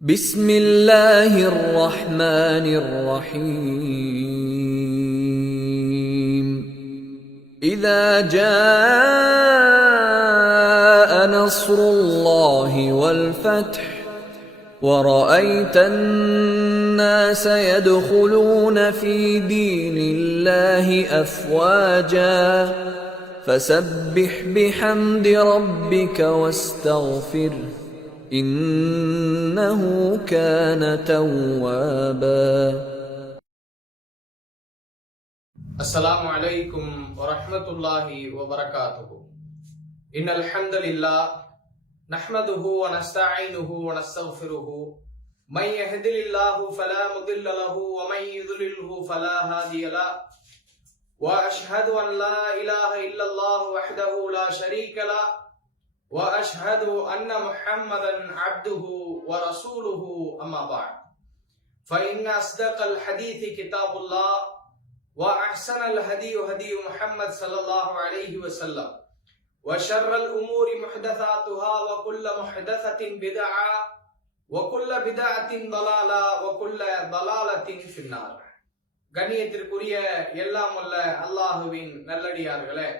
بسم الله الرحمن الرحيم إذا جاء نصر الله والفتح ورأيت الناس يدخلون في دين الله أفواجا فسبح بحمد ربك واستغفره إنه كان توابا. السلام عليكم ورحمة الله وبركاته. إن الحمد لله نحمده ونستعينه ونستغفره من يهده الله فلا مضل له ومن يضلله فلا هادي له وأشهد أن لا إله إلا الله وحده لا شريك له وأشهد أن محمدا عبده ورسوله أما بعد فإن أصدق الحديث كتاب الله وأحسن الهدي هدي محمد صلى الله عليه وسلم وشر الأمور محدثاتها وكل محدثة بدعة وكل بدعة ضلالة وكل ضلالة في النار. கண்ணியத்திற்குரிய எல்லாம் வல்ல அல்லாஹுவின் நல்லடியார்களே,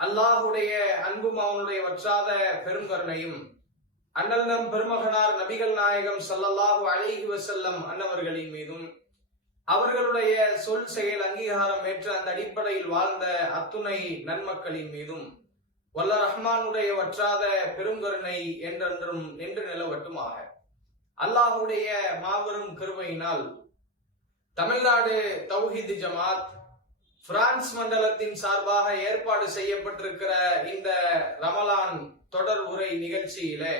அல்லாஹுடைய அன்பும் அவனுடைய வற்றாத பெருங்கருணையும் அண்ணல் நம் பெருமகனார் நபிகள் நாயகம் ஸல்லல்லாஹு அலைஹி வஸல்லம் அன்னவர்களின் மீதும் அவர்களுடைய சொல் செயல் அங்கீகாரம் ஏற்ற அந்த அடிப்படையில் வாழ்ந்த அத்துணை நன்மக்களின் மீதும் வல்ல ரஹ்மானுடைய வற்றாத பெருங்கருணை என்றென்றும் நின்று நிலவட்டுமாக. அல்லாஹுடைய மாபெரும் கிருபையினால் தமிழ்நாடு தௌஹீத் ஜமாத் பிரான்ஸ் மண்டலத்தின் சார்பாக ஏற்பாடு செய்யப்பட்டிருக்கிற இந்த ரமலான் தொடர் உரை நிகழ்ச்சியிலே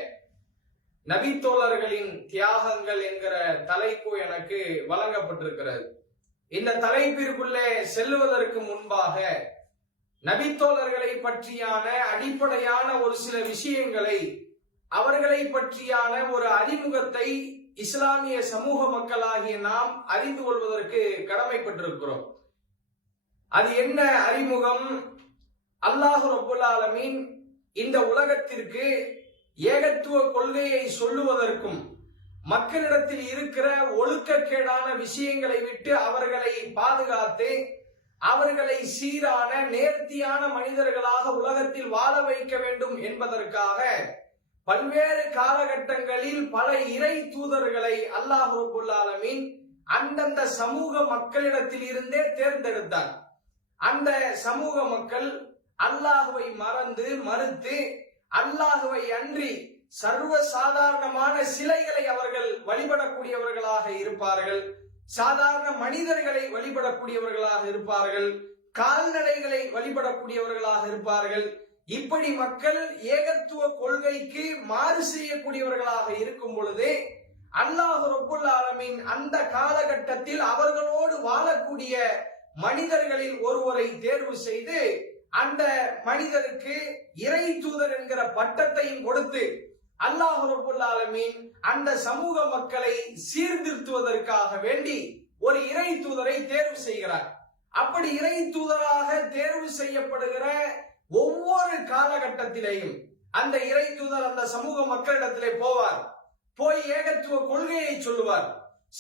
நபித்தோழர்களின் தியாகங்கள் என்கிற தலைப்பு எனக்கு வழங்கப்பட்டிருக்கிறது. இந்த தலைப்பிற்குள்ளே செல்லுவதற்கு முன்பாக நபித்தோழர்களை பற்றியான அடிப்படையான ஒரு சில விஷயங்களை, அவர்களை பற்றியான ஒரு அறிமுகத்தை இஸ்லாமிய சமூக மக்களாகிய நாம் அறிந்து கொள்வதற்கு கடமைப்பட்டிருக்கிறோம். அது என்ன அறிமுகம்? அல்லாஹ் ரப்புல் ஆலமீன் இந்த உலகத்திற்கு ஏகத்துவ கொள்கையை சொல்லுவதற்கும் மக்களிடத்தில் இருக்கிற ஒழுக்கக்கேடான விஷயங்களை விட்டு அவர்களை பாதுகாத்து அவர்களை சீரான நேர்த்தியான மனிதர்களாக உலகத்தில் வாழ வைக்க வேண்டும் என்பதற்காக பல்வேறு காலகட்டங்களில் பல இறை தூதர்களை அல்லாஹ் ரப்புல் ஆலமீன் அந்தந்த சமூக மக்களிடத்தில் இருந்தே தேர்ந்தெடுத்தார். அந்த சமூக மக்கள் அல்லாஹுவை மறுத்து அல்லாஹுவை அன்றி சர்வ சாதாரணமான சிலைகளை அவர்கள் வழிபடக்கூடியவர்களாக இருப்பார்கள். சாதாரண மனிதர்களை வழிபடக்கூடியவர்களாக இருப்பார்கள். கால்நடைகளை வழிபடக்கூடியவர்களாக இருப்பார்கள். இப்படி மக்கள் ஏகத்துவ கொள்கைக்கு மாறு செய்யக்கூடியவர்களாக இருக்கும் பொழுது அல்லாஹ் ரப்புல் ஆலமீன் அந்த காலகட்டத்தில் அவர்களோடு வாழக்கூடிய மனிதர்களில் ஒருவரை தேர்வு செய்து அந்த மனிதருக்கு இறை தூதர் என்கிற பட்டத்தையும் கொடுத்து அல்லாஹ் ரப்புல் ஆலமீன் அந்த சமூக மக்களை சீர்திருத்துவதற்காக வேண்டி ஒரு இறை தூதரை தேர்வு செய்கிறார். அப்படி இறை தூதராக தேர்வு செய்யப்படுகிற ஒவ்வொரு காலகட்டத்திலேயும் அந்த இறை தூதர் அந்த சமூக மக்களிடத்திலே போவார். போய் ஏகத்துவ கொள்கையை சொல்லுவார்.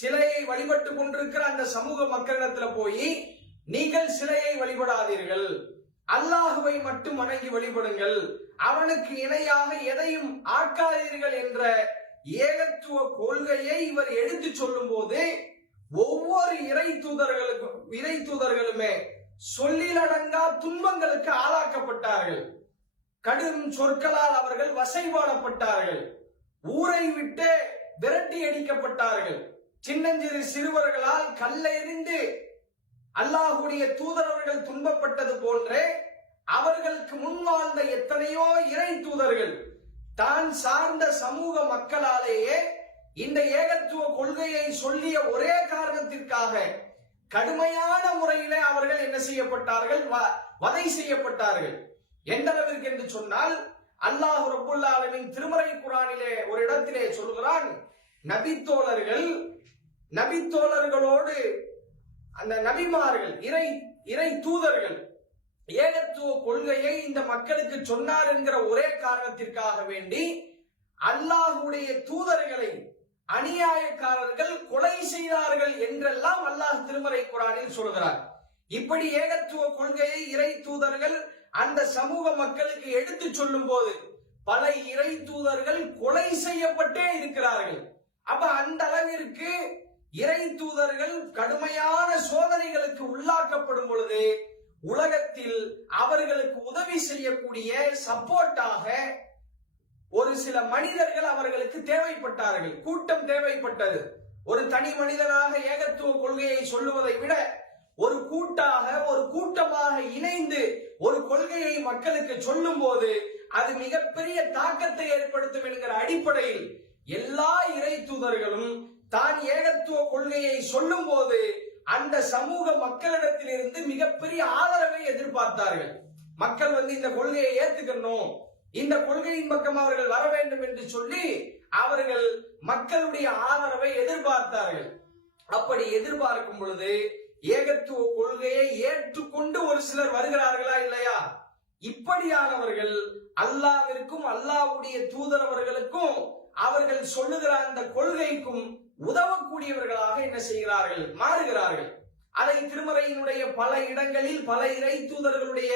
சிலையை வழிபட்டு கொண்டிருக்கிற அந்த சமூக மக்களிடத்துல போய், நீங்கள் சிலையை வழிபடாதீர்கள், அல்லாஹுவை மட்டும் வணங்கி வழிபடுங்கள், அவனுக்கு இணையாக எதையும் ஆக்காதீர்கள் என்ற ஏகத்துவ கொள்கையை இவர் எடுத்து சொல்லும் போது ஒவ்வொரு இறை தூதர்களுமே சொல்லிலடங்கா துன்பங்களுக்கு ஆளாக்கப்பட்டார்கள். கடும் சொற்களால் அவர்கள் வசைபாடப்பட்டார்கள். ஊரை விட்டு விரட்டி அடிக்கப்பட்டார்கள். சின்னஞ்சிறு சிறுவர்களால் கல்லெறிந்து அல்லாஹுடைய தூதரவர்கள் துன்பப்பட்டது போன்றே அவர்களுக்கு முன்வாழ்ந்த எத்தனையோ இறை தூதர்கள் தான் சார்ந்த சமூக மக்களாலேயே இந்த ஏகத்துவ கொள்கையை சொல்லிய ஒரே காரணத்திற்காக கடுமையான முறையிலே அவர்கள் என்ன செய்யப்பட்டார்கள்? வதை செய்யப்பட்டார்கள். எந்த அளவிற்கு என்று சொன்னால், அல்லாஹ் ரப்புல் ஆலமீன் திருமறை குர்ஆனிலே ஒரு இடத்திலே சொல்கிறான், நபித்தோழர்களோடு அந்த நபிமார்கள் இறை தூதர்கள் ஏகத்துவ கொள்கையை இந்த மக்களுக்கு சொன்னார் என்கிற ஒரே காரணத்திற்காக வேண்டி அல்லாஹ்வுடைய தூதர்களை அநியாயக்காரர்கள் கொலை செய்தார்கள் என்றெல்லாம் அல்லாஹ் திருமறை குர்ஆனில் சொல்கிறார். இப்படி ஏகத்துவ கொள்கையை இறை தூதர்கள் அந்த சமூக மக்களுக்கு எடுத்து சொல்லும் போது பல இறை தூதர்கள் கொலை செய்யப்பட்டே இருக்கிறார்கள். அப்ப அந்த அளவிற்கு இறை தூதர்கள் கடுமையான சோதனைகளுக்கு உள்ளாக்கப்படும் பொழுது உலகத்தில் அவர்களுக்கு உதவி செய்யக்கூடிய சப்போர்ட்டாக ஒரு சில மனிதர்கள் அவர்களுக்கு தேவைப்பட்டார்கள். கூட்டம் தேவைப்பட்டது. ஒரு தனி மனிதனாக ஏகத்துவ கொள்கையை சொல்லுவதை விட ஒரு கூட்டமாக இணைந்து ஒரு கொள்கையை மக்களுக்கு சொல்லும் போது அது மிகப்பெரிய தாக்கத்தை ஏற்படுத்தும் என்கிற அடிப்படையில் எல்லா இறை தூதர்களும் தான் ஏகத்துவ கொள்கையை சொல்லும் போது அந்த சமூக மக்களிடத்திலிருந்து மிகப்பெரிய ஆதரவை எதிர்பார்த்தார்கள். மக்கள் இந்த கொள்கையை ஏத்துக்கணும், இந்த கொள்கையின் பக்கம் அவர்கள் வர வேண்டும் என்று சொல்லி அவர்கள் மக்களுடைய ஆதரவை எதிர்பார்த்தார்கள். அப்படி எதிர்பார்க்கும் பொழுது ஏகத்துவ கொள்கையை ஏற்றுக்கொண்டு ஒரு சிலர் வருகிறார்களா இல்லையா? இப்படியானவர்கள் அல்லாஹ்விற்கும் அல்லாஹ்வுடைய தூதரவர்களுக்கும் அவர்கள் சொல்லுகிற அந்த கொள்கைக்கும் உதவக்கூடியவர்களாக என்ன செய்கிறார்கள்? மாறுகிறார்கள். அதை திருமறையினுடைய பல இடங்களில் பல இறை தூதர்களுடைய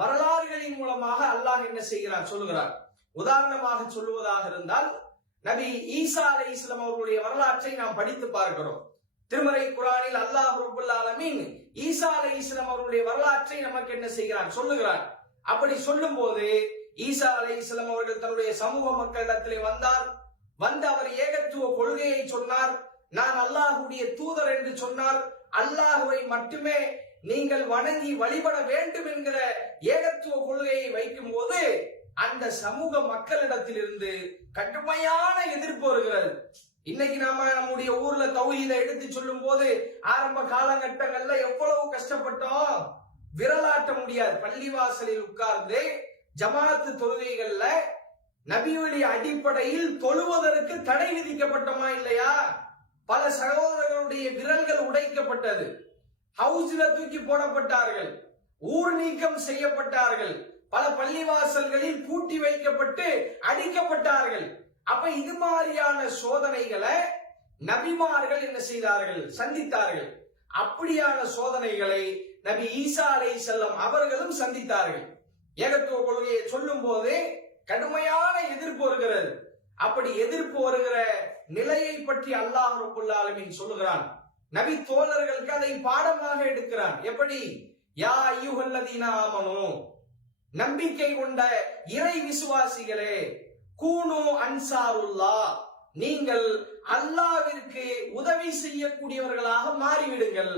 வரலாறுகளின் மூலமாக அல்லாஹ் என்ன செய்கிறார்? சொல்லுகிறார். உதாரணமாக சொல்லுவதாக இருந்தால் நபி ஈசா அலைஹிஸ்ஸலாம் அவர்களுடைய வரலாற்றை நாம் படித்து பார்க்கிறோம். திருமறை குர்ஆனில் அல்லாஹ் ரப்பல் ஆலமீன் ஈசா அலைஹிஸ்ஸலாம் அவர்களுடைய வரலாற்றை நமக்கு என்ன செய்கிறார்? சொல்லுகிறார். அப்படி சொல்லும் போது ஈசா அலைஹிஸ்ஸலாம் அவர்கள் தன்னுடைய சமூக மக்களிடத்திலே வந்து அவர் ஏகத்துவ கொள்கையை சொன்னார். நான் அல்லாஹ்வுடைய தூதர் என்று சொன்னார். அல்லாஹ்வை மட்டுமே நீங்கள் வணங்கி வழிபட வேண்டும் என்கிற ஏகத்துவ கொள்கையை வைக்கும் போது அந்த சமூக மக்களிடத்திலிருந்து கடுமையான எதிர்ப்பு வருகிறது. இன்னைக்கு நாம நம்முடைய ஊர்ல தௌஹீதை எடுத்து சொல்லும் போது ஆரம்ப காலகட்டங்கள்ல எவ்வளவு கஷ்டப்பட்டோம். விரலாட்ட முடியாது. பள்ளிவாசலில் உட்கார்ந்து ஜமாஅத்து தொழுகைகள்ல நபியுடைய அடிப்படையில் தொழுவதற்கு தடை விதிக்கப்பட்டமா இல்லையா? பல சகோதரர்களுடைய விரல்கள் உடைக்கப்பட்டது. ஹவுஸ்ல தூக்கி போடப்பட்டார்கள். ஊர் நீக்கம் செய்யப்பட்டார்கள். பல பள்ளிவாசல்களில் பூட்டி வைக்கப்பட்டு அடிக்கப்பட்டார்கள். அப்ப இது மாதிரியான சோதனைகளை நபிமார்கள் என்ன செய்தார்கள்? சந்தித்தார்கள். அப்படியான சோதனைகளை நபி ஈசா அலைஹிஸ்ஸலாம் அவர்களும் சந்தித்தார்கள். ஏகத்துவ கொள்கையை சொல்லும் போது கடுமையான எதிர்ப்பு வருகிறது. அப்படி எதிர்ப்பு வருகிற நிலையை பற்றி அல்லாஹ் ரப்பல் ஆலமீன் சொல்லுகிறான். நபி தோழர்களுக்கு அதை பாடமாக எடுக்கிறான். எப்படி? யா அய்யுஹல்லதீன ஆமனூ, நம்பிக்கை கொண்ட இறை விசுவாசிகளே, கூனு அன்சாருல்லாஹ், நீங்கள் அல்லாஹ்விற்கு உதவி செய்யக்கூடியவர்களாக மாறிவிடுங்கள்.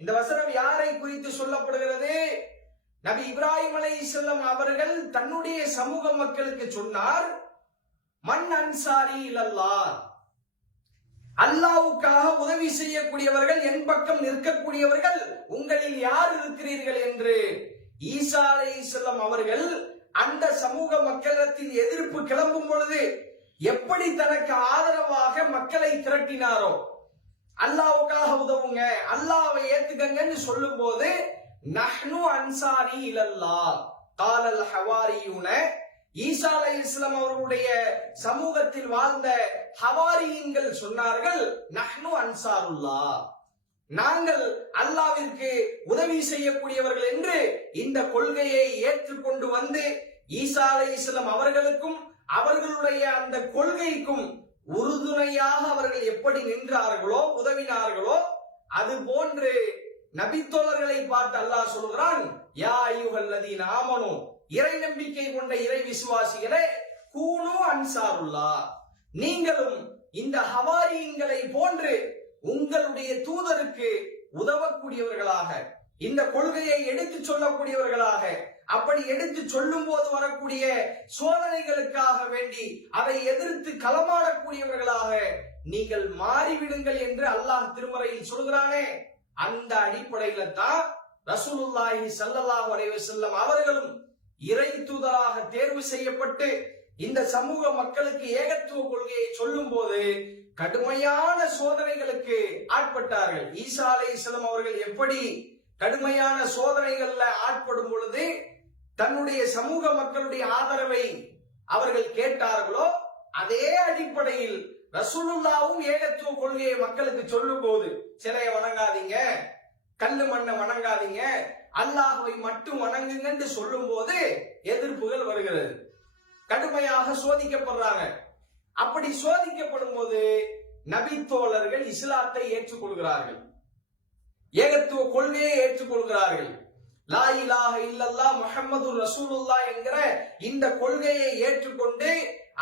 இந்த வசனம் யாரை குறித்து சொல்லப்படுகிறது? நபி இப்ராஹிம் அலைஹிஸ்ஸலாம் அவர்கள் தன்னுடைய சமூக மக்களுக்கு சொன்னார், மன் அன்சாரி இலல்லாஹ், அல்லாஹ்வுக்காக உதவி செய்யக்கூடியவர்கள், என் பக்கம் நிற்கக்கூடியவர்கள் உங்களில் யார் இருக்கிறீர்கள் என்று ஈசா அலைஹிஸ்ஸலாம் அவர்கள் அந்த சமூக மக்களிடத்தில் எதிர்ப்பு கிளம்பும் பொழுது எப்படி தனக்கு ஆதரவாக மக்களை திரட்டினாரோ, அல்லாஹ்வுக்காக உதவுங்க, அல்லாஹ்வை ஏத்துக்கங்கன்னு சொல்லும் போது நஹ்னு அன்சாரி இலல்லாஹ் காலல் ஹவாரியூன, ஈசா அலைஹிஸ்ஸலாம் அவர்களுடைய சமூகத்தில் வாழ்ந்த ஹவாரியின்கள் சொன்னார்கள், நஹ்னு அன்சாருல்லாஹ், நாங்கள் அல்லாஹ்விற்கு உதவி செய்யக்கூடியவர்கள் என்று இந்த கொள்கையை ஏற்றுக்கொண்டு வந்து ஈசா அலைஹிஸ்ஸலாம் அவர்களுக்கும் அவர்களுடைய அந்த கொள்கைக்கும் உறுதுணையாக அவர்கள் எப்படி நின்றார்களோ, உதவினார்களோ, அது போன்று நபித்தோழர்களை பார்த்து அல்லாஹ் சொல்கிறான், யா அய்யுஹல்லதீன ஆமனூ, இறை நம்பிக்கை கொண்ட இறை விசுவாசிகளே, கூனு அன்சாருல்லாஹ், நீங்களும் இந்த ஹவாரியின்களை போன்று உங்களுடைய தூதருக்கு உதவக்கூடியவர்களாக, இந்த கொள்கையை எடுத்து சொல்லக்கூடியவர்களாக, அப்படி எடுத்து சொல்லும் போது வரக்கூடிய சோதனைகளுக்காக வேண்டி அதை எதிர்த்து களமாடக்கூடியவர்களாக நீங்கள் மாறிவிடுங்கள் என்று அல்லாஹ் திருமறையில் சொல்கிறானே. அந்த அடிப்படையில தான் ரசூலுல்லாஹி ஸல்லல்லாஹு அலைஹி வஸல்லம் அவர்களும் இறை தூதராக தேர்வு செய்யப்பட்டு இந்த சமூக மக்களுக்கு ஏகத்துவ கொள்கையை சொல்லும் போது கடுமையான சோதனைகளுக்கு ஆட்பட்டார்கள். ஈசா அலைஹிஸ்ஸலாம் அவர்கள் எப்படி கடுமையான சோதனைகள்ல ஆட்படும் பொழுது தன்னுடைய சமூக மக்களுடைய ஆதரவை அவர்கள் கேட்டார்களோ, அதே அடிப்படையில் ரசூலுல்லாவும் ஏகத்துவ கொள்கையை மக்களுக்கு சொல்லும் போது சிலையை வணங்காதீங்க, கல்லு மண்ணை வணங்காதீங்க, அல்லாஹ்வை மட்டும் வணங்குங்க என்று சொல்லும் போது எதிர்ப்புகள் வருகிறது, கடுமையாக சோதிக்கப்படுறாங்க. அப்படி சோதிக்கப்படும் போது நபித்தோழர்கள் இஸ்லாத்தை ஏற்றுக்கொள்கிறார்கள், ஏகத்துவ கொள்கையை ஏற்றுக்கொள்கிறார்கள். லா இலாஹ இல்லல்லாஹ் முஹம்மது ரசூலுல்லாஹ் என்கிற இந்த கொள்கையை ஏற்றுக்கொண்டு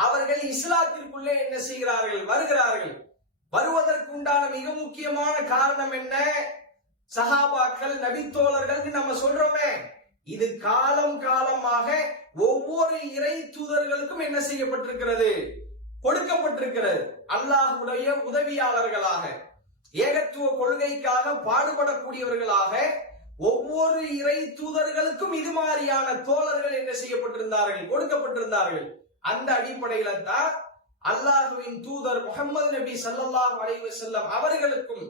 அவர்கள் இஸ்லாத்திற்குள்ளே என்ன செய்கிறார்கள், வருகிறார்கள். வருவதற்கு உண்டான மிக முக்கியமான காரணம் என்ன? சஹாபாக்கள், நபித்தோழர்கள் நம்ம சொல்றோமே, இது காலம் காலமாக ஒவ்வொரு இறை தூதர்களுக்கும் என்ன செய்யப்பட்டிருக்கிறது, கொடுக்கப்பட்டிருக்கிறது. அல்லாஹ்வுடைய உதவியாளர்களாக, ஏகத்துவ கொள்கைக்காக பாடுபடக்கூடியவர்களாக ஒவ்வொரு இறை தூதர்களுக்கும் இது மாதிரியான தோழர்கள் என்ன செய்யப்பட்டிருந்தார்கள், கொடுக்கப்பட்டிருந்தார்கள். அந்த அடிப்படையில தான் அல்லாஹ்வின் தூதர் முஹம்மது நபி ஸல்லல்லாஹு அலைஹி வஸல்லம் அவர்களுக்கும்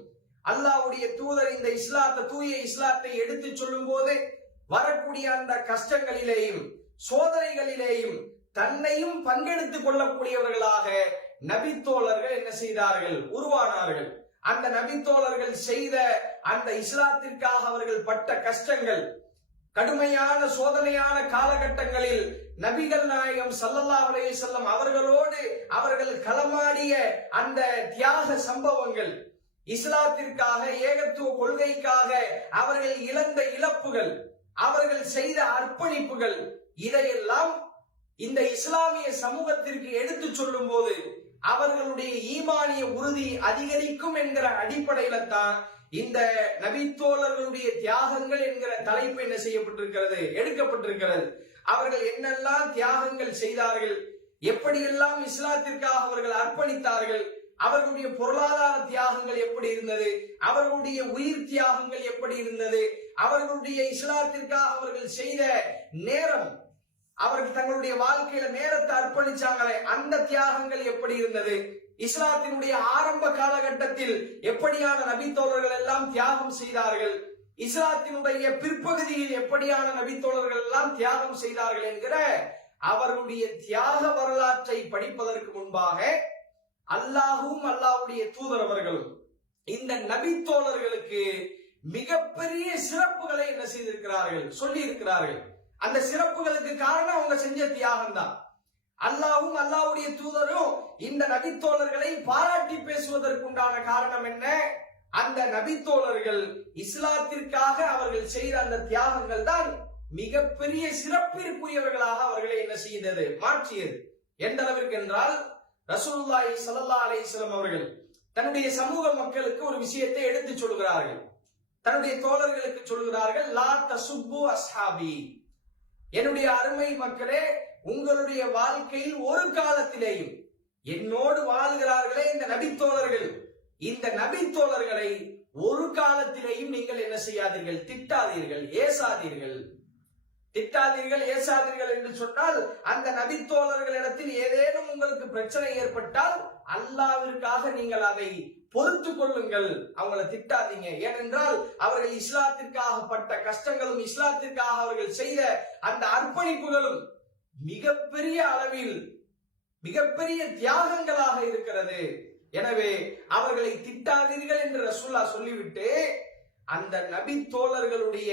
அல்லாஹ்வுடைய தூதர் இந்த இஸ்லாத்தை, தூய இஸ்லாத்தை எடுத்து சொல்லும் போது வரக்கூடிய அந்த கஷ்டங்களிலேயும் சோதனைகளிலேயும் தன்னையும் பங்கெடுத்துக் கொள்ளக்கூடியவர்களாக நபித்தோழர்கள் என்ன செய்தார்கள், உருவானார்கள். அந்த நபித்தோழர்கள் செய்த அந்த இஸ்லாத்திற்காக அவர்கள் பட்ட கஷ்டங்கள், கடுமையான சோதனையான காலகட்டங்களில் நபிகள் நாயகம் ஸல்லல்லாஹு அலைஹி வஸல்லம் அவர்களோடு அவர்கள் களமாடிய அந்த தியாக சம்பவங்கள், இஸ்லாத்திற்காக, ஏகத்துவ கொள்கைக்காக அவர்கள் இழந்த இழப்புகள், அவர்கள் செய்த அர்ப்பணிப்புகள், இதையெல்லாம் இந்த இஸ்லாமிய சமூகத்திற்கு எடுத்து சொல்லும் போது அவர்களுடைய ஈமானிய உறுதி அதிகரிக்கும் என்கிற அடிப்படையில தான் இந்த நபித்தோழர்களுடைய தியாகங்கள் என்கிற தலைப்பு என்ன செய்யப்பட்டிருக்கிறது, எடுக்கப்பட்டிருக்கிறது. அவர்கள் என்னெல்லாம் தியாகங்கள் செய்தார்கள், எப்படியெல்லாம் இஸ்லாத்திற்காக அவர்கள் அர்ப்பணித்தார்கள், அவர்களுடைய பொருளாதார தியாகங்கள் எப்படி இருந்தது, அவர்களுடைய உயிர் தியாகங்கள் எப்படி இருந்தது, அவர்களுடைய இஸ்லாத்திற்காக அவர்கள் செய்த நேரம், அவர்கள் தங்களுடைய வாழ்க்கையில நேரத்தை அர்ப்பணிச்சாங்களே அந்த தியாகங்கள் எப்படி இருந்தது, இஸ்லாத்தினுடைய ஆரம்ப காலகட்டத்தில் எப்படியான நபித்தோழர்கள் எல்லாம் தியாகம் செய்தார்கள், இஸ்லாத்தினுடைய பிற்பகுதியில் எப்படியான நபித்தோழர்கள் எல்லாம் தியாகம் செய்தார்கள் என்கிற அவர்களுடைய தியாக வரலாற்றை படிப்பதற்கு முன்பாக அல்லாஹும் அல்லாஹ்வுடைய தூதர் அவர்களும் இந்த நபித்தோழர்களுக்கு மிகப்பெரிய சிறப்புகளை என்ன செய்திருக்கிறார்கள், சொல்லி இருக்கிறார்கள். அந்த சிறப்புகளுக்கு காரணம் அவங்க செஞ்ச தியாகம் தான். அல்லாஹ்வும் அல்லாஹ்வுடைய தூதரும் இந்த நபித்தோழர்களை பாராட்டி பேசுவதற்குண்டான காரணம் என்ன? அந்த நபித்தோழர்கள் இஸ்லாத்திற்காக அவர்கள் செய்த அந்த தியாகங்கள் தான் மிகப்பெரிய சிறப்பிற்குரியவர்களாக அவர்களை என்ன செய்தது, மாற்றியது. எந்த அளவிற்கு என்றால் ரசூலுல்லாஹி ஸல்லல்லாஹு அலைஹி வஸல்லம் அவர்கள் தன்னுடைய சமூக மக்களுக்கு ஒரு விஷயத்தை எடுத்து சொல்கிறார்கள். தன்னுடைய தோழர்களுக்கு சொல்கிறார்கள், லா தசுப்பு அஸ்ஹாபி, என்னுடைய அருமை மக்களே, உங்களுடைய வாழ்க்கையில் ஒரு காலத்திலேயும் என்னோடு வாழ்கிறார்களே இந்த நபித்தோழர்கள், இந்த நபித்தோழர்களை ஒரு காலத்திலேயும் நீங்கள் என்ன செய்யாதீர்கள், திட்டாதீர்கள், ஏசாதீர்கள். திட்டாதீர்கள், ஏசாதீர்கள் என்று சொன்னால் அந்த நபித்தோழர்களிடத்தில் ஏதேனும் உங்களுக்கு பிரச்சனை ஏற்பட்டால் அல்லாஹ்விற்காக நீங்கள் அதை பொறுத்து கொள்ளுங்கள், அவங்களை திட்டாதீங்க. ஏனென்றால் அவர்கள் இஸ்லாத்திற்காக பட்ட கஷ்டங்களும் இஸ்லாத்திற்காக அவர்கள் செய்த அந்த அர்ப்பணிப்புகளும் மிகப்பெரிய அளவில் மிகப்பெரிய தியாகங்களாக இருக்கிறது. எனவே அவர்களை திட்டாதீர்கள் என்று ரசூலுல்லாஹ் சொல்லிவிட்டு அந்த நபி தோழர்களுடைய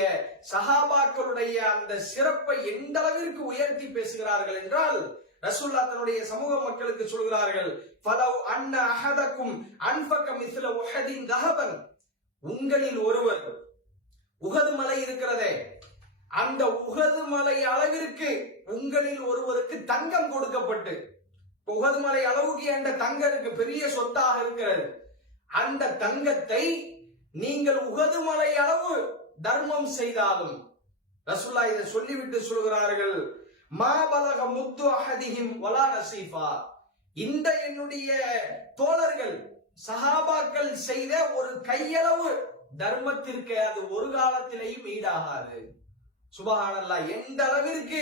சஹாபாக்களுடைய அந்த சிறப்பை எந்த அளவிற்கு உயர்த்தி பேசுகிறார்கள் என்றால் ரசூலுல்லாஹ் தன்னுடைய சமூக மக்களுக்கு சொல்கிறார்கள், ஃபலவ் அன்ன அஹதக்கும் அன்ஃபக மிஸ்ல உஹதின் தஹபன், உங்களில் ஒருவர், உஹது மலை இருக்கிறதே அந்த உஹது மலை அளவிற்கு உங்களில் ஒருவருக்கு தங்கம் கொடுக்கப்பட்டு, உஹது மலை அளவுக்கு என்ற தங்கம் இருக்கு, பெரிய சொத்தாக இருக்கிறது, அந்த தங்கத்தை நீங்கள் உஹது மலை அளவு தர்மம் செய்தாலும், ரசூலுல்லாஹ் இதை சொல்லிவிட்டு சொல்கிறார்கள், மாபலக முத்து அஹதிஹிம் வலா நசீஃபா, இந்த என்னுடைய தோழர்கள் சஹாபாக்கள் செய்த ஒரு கையளவு தர்மத்திற்கு அது ஒரு காலத்திலேயும் ஈடாகாது. சுபஹானல்லாஹ், எந்த அளவிற்கு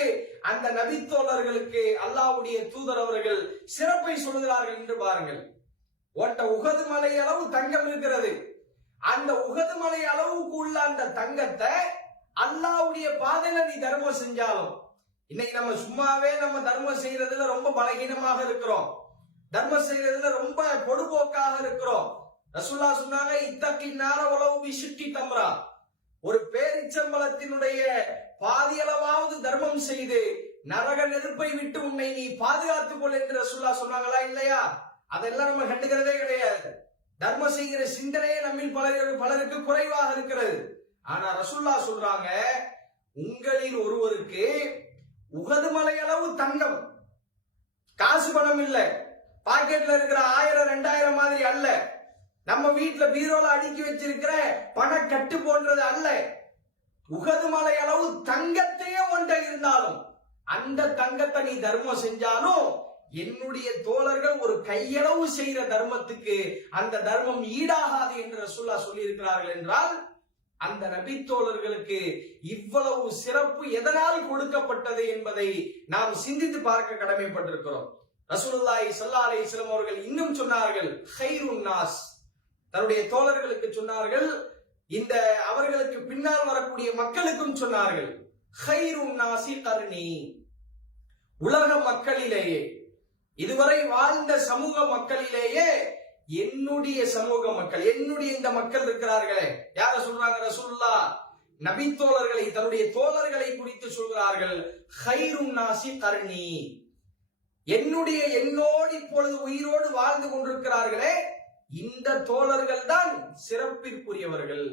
அந்த நபித்தோழர்களுக்கு அல்லாஹ்வுடைய தூதர் அவர்கள் சிறப்பை சொல்கிறார்கள் என்று பாருங்கள். ஒட்ட உஹது மலை அளவு தங்கம் இருக்கிறது, அந்த உஹது மலை அளவுக்கு உள்ள அந்த தங்கத்தை அல்லாஹ்வுடைய பாதையில நீ தர்மம் செஞ்சாலும், இன்னைக்கு நம்ம சும்மாவே நம்ம தர்மம் செய்யறதுல ரொம்ப பலகீனமாக இருக்கிறோம். தர்மம் செய்யறதுல ரொம்ப பொடுபோக்காக இருக்கிறோம். ரசூலுல்லாஹ் சொன்னாங்க, இத்தகி நார வலவு பிஷிக்கி தம்ரா, ஒரு பேரிச்சம்பழத்தினுடைய பாதியளவாவது தர்மம் செய்து நரக நெருப்பை விட்டு உன்னை நீ பாதுகாத்துக் கொள் என்று ரசூலுல்லாஹ் சொன்னாங்களா இல்லையா? அதெல்லாம் நம்ம கண்டுக்கிறதே கிடையாது. தர்மம் செய்கிற சிந்தனையே நம்மில் பலருக்கு குறைவாக இருக்கிறது. ஆனா ரசூலுல்லாஹ் சொல்றாங்க, உங்களில் ஒருவருக்கு உகது மலை அளவு தங்கம், காசு பணம் இல்ல, பாக்கெட்ல இருக்கிற 1000 2000 மாதிரி அல்ல, நம்ம வீட்டுல பீரோல அடுக்கி வச்சிருக்கிற பண கட்டு போன்றது அல்ல, உகது மலை அளவு தங்கத்தையே ஒன்றை இருந்தாலும் அந்த தங்கத்தை நீ தர்மம் செஞ்சாலும் என்னுடைய தோழர்கள் ஒரு கையளவு செய்கிற தர்மத்துக்கு அந்த தர்மம் ஈடாகாது என்று ரசூலுல்லாஹ் சொல்லி இருக்கிறார்கள் என்றால், அந்த நபி தோழர்களுக்கு இவ்வளவு சிறப்பு எதனால் கொடுக்கப்பட்டது என்பதை நாம் சிந்தித்து பார்க்க கடமைப்பட்டிருக்கிறோம். ரசூலுல்லாஹி ஸல்லல்லாஹு அலைஹி வஸல்லம் அவர்கள் இன்னும் சொன்னார்கள், கைருன் நாஸ், தன்னுடைய தோழர்களுக்கு சொன்னார்கள், இந்த அவர்களுக்கு பின்னால் வரக்கூடிய மக்களுக்கும் சொன்னார்கள், கைருன் நாசி கர்னி, உலக மக்களிலேயே இதுவரை வாழ்ந்த சமூக மக்களிலேயே என்னுடைய சமூக மக்கள், என்னுடைய இந்த மக்கள் இருக்கிறார்களே, யார சொல்றாங்க? ரசூலுல்லாஹ் நபி தோழர்களை, தன்னுடைய தோழர்களை குறித்து சொல்கிறார்கள், கைருன் நாசி கர்னி, என்னோடு இப்பொழுது உயிரோடு வாழ்ந்து கொண்டிருக்கிறார்களே இந்த தோழர்கள் தான் சிறப்பிற்குரியவர்கள்.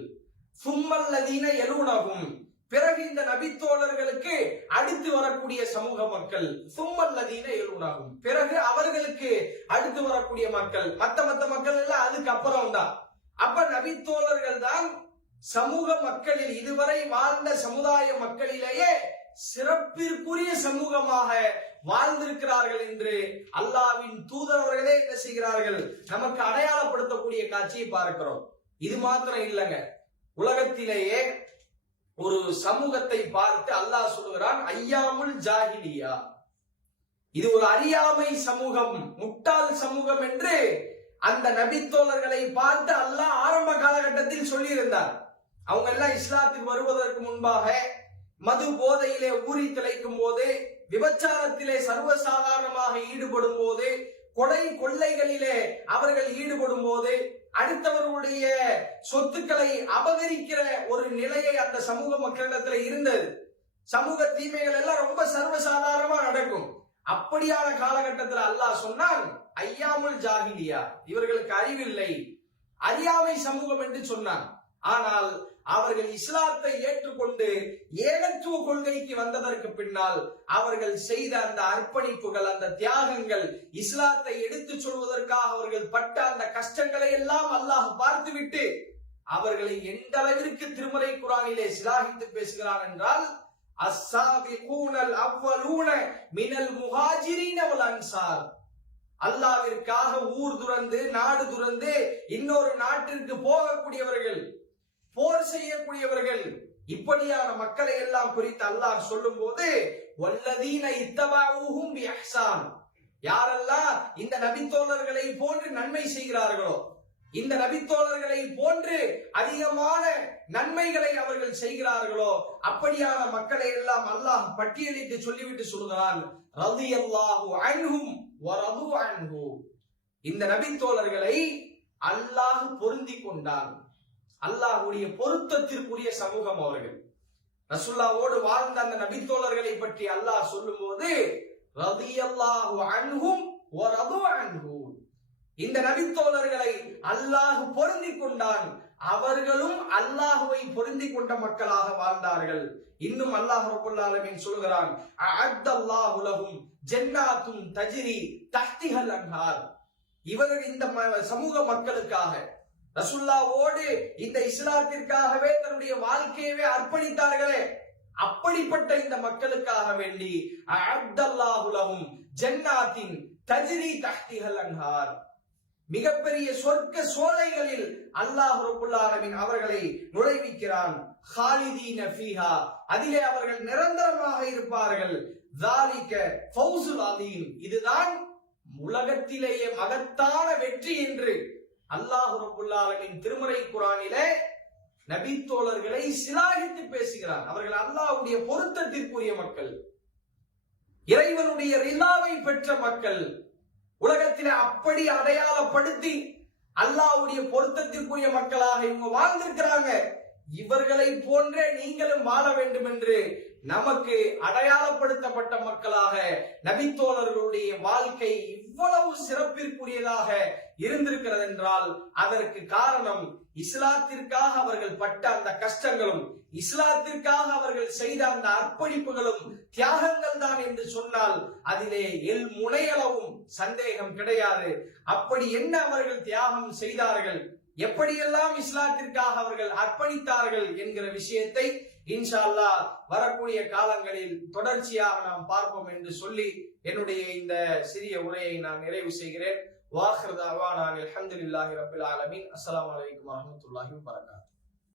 சும்மல்லதீன யலூனஹும், பிறகு இந்த நபி தோழர்களுக்கு அடுத்து வரக்கூடிய சமூக மக்கள், சும்மல்லதீன யலூனஹும், பிறகு அவர்களுக்கு அடுத்து வரக்கூடிய மக்கள், மத்த மக்கள் எல்லாம் அதுக்கு அப்புறம் தான். அப்ப நபி தோழர்கள் தான் சமூக மக்களில், இதுவரை வாழ்ந்த சமுதாய மக்களிலேயே சிறப்பிற்குரிய சமூகமாக வாழ்ந்திருக்கிறார்கள் என்று அல்லாஹ்வின் தூதரவர்களே என்ன செய்கிறார்கள்? நமக்கு அடையாளப்படுத்தக்கூடிய காட்சியை பார்க்கிறோம். இது மாத்திரம் இல்லைங்க, உலகத்திலேயே ஒரு சமூகத்தை பார்த்து அல்லாஹ் சொல்லுகிறான், ஐயாமுல் ஜாஹிலியா, இது ஒரு அறியாமை சமூகம், முட்டாள் சமூகம் என்று அந்த நபித்தோழர்களை பார்த்து அல்லாஹ் ஆரம்ப காலகட்டத்தில் சொல்லி இருந்தார். அவங்க எல்லாம் இஸ்லாத்துக்கு வருவதற்கு முன்பாக மது போதையிலே ஊறி திளைக்கும் போது, விபச்சாரத்திலே சர்வசாதாரணமாக ஈடுபடும் போது, கொலை கொள்ளைகளிலே அவர்கள் ஈடுபடும் போது, அடுத்தவர்களுடைய சொத்துக்களை அபகரிக்கிற ஒரு நிலையை அந்த சமூக மக்களிடத்தில் இருந்தது. சமூக தீமைகள் எல்லாம் ரொம்ப சர்வசாதாரணமா நடக்கும். அப்படியான காலகட்டத்தில் அல்லாஹ் சொன்னான், ஐயாமுல் ஜாஹிலியா, இவர்களுக்கு அறிவில்லை, அறியாமை சமூகம் என்று சொன்னான். ஆனால் அவர்கள் இஸ்லாத்தை ஏற்றுக்கொண்டு ஏகத்துவ கொள்கைக்கு வந்ததற்கு பின்னால் அவர்கள் செய்த அந்த அர்ப்பணிப்புகள், அந்த தியாகங்கள், இஸ்லாத்தை எடுத்து சொல்வதற்காக அவர்கள் பட்ட அந்த கஷ்டங்களை எல்லாம் அல்லாஹ் பார்த்துவிட்டு அவர்களை எந்த அளவிற்கு திருமறை குர்ஆனிலே சிலாகித்து பேசுகிறான் என்றால், அஸ்ஸாபிகூனல் அவ்வலூன மினல் முஹாஜிரீன வல் அன்சார், அல்லாஹ்விற்காக ஊர் துறந்து நாடு துறந்து இன்னொரு நாட்டிற்கு போகக்கூடியவர்கள், போர் செய்யக்கூடியவர்கள், இப்படியான மக்களை எல்லாம் குறித்து அல்லாஹ் சொல்லும் போது, வல்லதீன இத்தபஊஹும் பிஇஹ்சான், யாரெல்லாம் இந்த நபித்தோழர்களை போன்று நன்மை செய்கிறார்களோ, இந்த நபித்தோழர்களை போன்று அதிகமான நன்மைகளை அவர்கள் செய்கிறார்களோ, அப்படியான மக்களை எல்லாம் அல்லாஹ் பட்டியலிட்டு சொல்லிவிட்டு சொல்கிறான், ரலியல்லாஹு அன்ஹும் வ ரது அன்ஹு, இந்த நபித்தோழர்களை அல்லாஹ் பொருந்தி கொண்டான். அல்லாஹ்வுடைய பொருத்தத்திற்குரிய சமூகம் அவர்கள். ரசூலுல்லாஹ்வோடு வாழ்ந்த அந்த நபித்தோழர்களை பற்றி அல்லாஹ் சொல்லும் போது, ரலியல்லாஹு அன்ஹும் வ ரது அன்ஹு, இந்த நபித்தோழர்களை அல்லாஹ் பொருந்தி கொண்டான், அவர்களும் அல்லாஹ்வை பொருந்தி கொண்ட மக்களாக வாழ்ந்தார்கள். இன்னும் அல்லாஹ் ரப்பல் ஆலமீன் சொல்கிறான், அஅத்தல்லாஹு லஹும் ஜன்னாத்துன் தஜ்ரி தஹ்திஹல் அன்ஹார், இவர்கள் இந்த சமூக மக்களுக்காக, ரசூலுல்லாஹ்வோடு இந்த இஸ்லாத்திற்காகவே தன்னுடைய வாழ்க்கையவே அர்ப்பணித்தார்களே, அப்படிப்பட்ட இந்த மக்களுக்காக வேண்டி அஅத்தல்லாஹு லஹும் ஜன்னாத்தின் தஜ்ரி தஹ்திஹல் அன்ஹார், மிகப்பெரிய சொர்க்க சோலைகளில் அல்லாஹ் ரப்பல் ஆலமீன் அவர்களை நுழைவிக்கிறான். ஹாலிதீன ஃபீஹா, அதிலே அவர்கள் நிரந்தரமாக இருப்பார்கள். ஸாலிக ஃபௌஸுல் அதீம், இதுதான் உலகத்திலேயே மகத்தான வெற்றி என்று அல்லாஹ் ரப்பல் ஆலமீன் திருமறை குர்ஆனிலே நபித்தோழர்களை சிலாகித்து பேசுகிறார். அவர்கள் அல்லாஹ்வுடைய பொருத்தத்திற்குரிய மக்கள், இறைவனுடைய ரிலாவை பெற்ற மக்கள், உலகத்திலே அப்படி அடையாளப்படுத்தி அல்லாஹ்வுடைய பொருத்தத்திற்குரிய மக்களாக இவங்க வாழ்ந்திருக்கிறாங்க. இவர்களை போன்றே நீங்களும் வாழ வேண்டும் என்று நமக்கு அடையாளப்படுத்தப்பட்ட மக்களாக நபித்தோழர்களுடைய வாழ்க்கை இவ்வளவு சிறப்பிற்குரியதாக இருந்திருக்கிறது என்றால் அதற்கு காரணம் இஸ்லாத்திற்காக அவர்கள் பட்ட அந்த கஷ்டங்களும் இஸ்லாத்திற்காக அவர்கள் செய்த அந்த அர்ப்பணிப்புகளும் தியாகங்கள் தான் என்று சொன்னால் அதிலே முனையளவும் சந்தேகம் கிடையாது. அப்படி என்ன அவர்கள் தியாகம் செய்தார்கள், எப்படியெல்லாம் இஸ்லாத்திற்காக அவர்கள் அர்ப்பணித்தார்கள் என்கிற விஷயத்தை இன்ஷா அல்லாஹ் வரக்கூடிய காலங்களில் தொடர்ச்சியாக நாம் பார்ப்போம் என்று சொல்லி என்னுடைய இந்த சிறிய உரையை நான் நிறைவு செய்கிறேன். வாஹிர் தஅவானா அல்ஹம்துலில்லாஹி ரப்பில் ஆலமீன். அஸ்ஸலாமு அலைக்கும் வரஹ்மத்துல்லாஹி வபரகாத்துஹு.